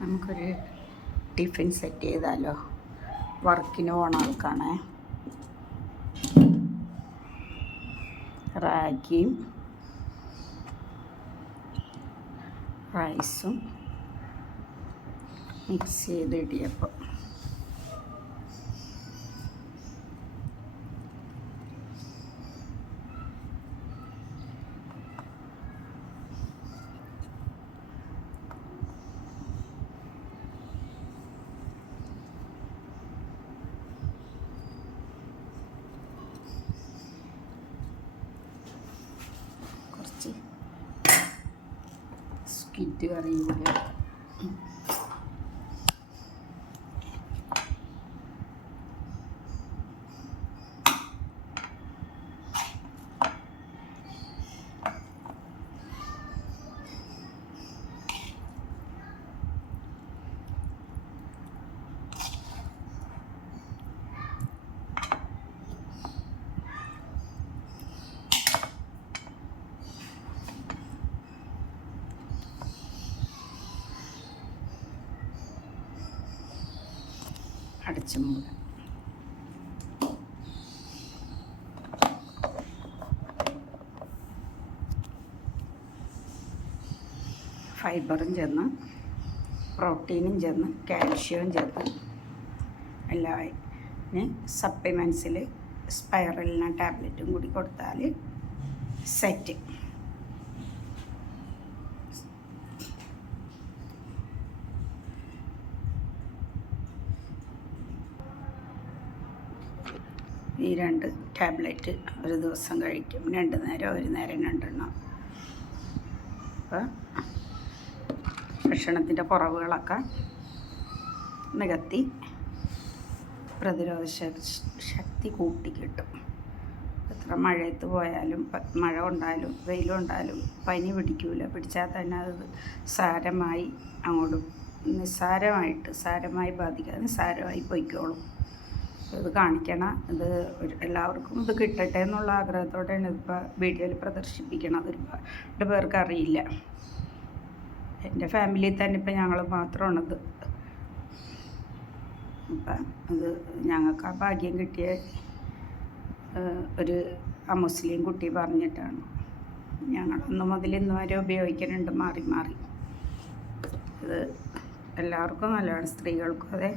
നമുക്കൊരു tiffin set ചെയ്താലോ? വർക്കിന് പോണ ആൾക്കാണേ. റാഗിയും റൈസും മിക്സ് ചെയ്ത് ഇടിയപ്പം. കുറച്ച് സ്കിറ്റ് കറിയും കൂടി. അടച്ചു മൂടുക. ഫൈബറും ചെന്ന് പ്രോട്ടീനും ചെന്ന് കാൽഷ്യവും ചെന്ന് എല്ലാം സപ്ലിമെൻറ്റ്സിൽ സ്പൈറലിന ടാബ്ലറ്റും കൂടി കൊടുത്താൽ സെറ്റ്. ഈ 2 ടാബ്ലറ്റ് ഒരു ദിവസം കഴിക്കും. 2 നേരം, ഒരു നേരം 2 എണ്ണം. അപ്പോൾ ഭക്ഷണത്തിൻ്റെ കുറവുകളൊക്കെ നികത്തി പ്രതിരോധ ശക്തി കൂട്ടിക്കിട്ടും. എത്ര മഴയത്ത് പോയാലും, മഴ കൊണ്ടാലും വെയിൽ കൊണ്ടാലും പനി പിടിക്കില്ല. പിടിച്ചാൽ തന്നെ അത് സാരമായി സാരമായി ബാധിക്കാതെ നിസ്സാരമായി പൊയ്ക്കോളും. ഇത് കാണിക്കണം. ഇത് എല്ലാവർക്കും ഇത് കിട്ടട്ടെ എന്നുള്ള ആഗ്രഹത്തോടെയാണ് ഇതിപ്പോൾ വീഡിയോയിൽ പ്രദർശിപ്പിക്കണം. ഒരുപാട് പേർക്ക് അറിയില്ല. എൻ്റെ ഫാമിലിയിൽ തന്നെ ഇപ്പം ഞങ്ങൾ മാത്രമാണിത്. അപ്പം അത് ഞങ്ങൾക്ക് ആ ഭാഗ്യം കിട്ടിയ ഒരു മുസ്ലിം കുട്ടി പറഞ്ഞിട്ടാണ്. ഞങ്ങൾ അന്ന് മുതൽ ഇന്ന് വരെ ഉപയോഗിക്കുന്നുണ്ട്, മാറി മാറി. ഇത് എല്ലാവർക്കും നല്ലതാണ്. സ്ത്രീകൾക്കും അതെ,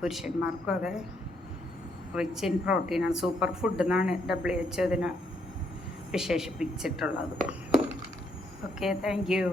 പുരുഷന്മാർക്കും അതെ. റിച്ച് ഇൻ പ്രോട്ടീനാണ്. സൂപ്പർ ഫുഡ് എന്നാണ് WHO ഇതിനെ വിശേഷിപ്പിച്ചിട്ടുള്ളത്. Okay, thank you.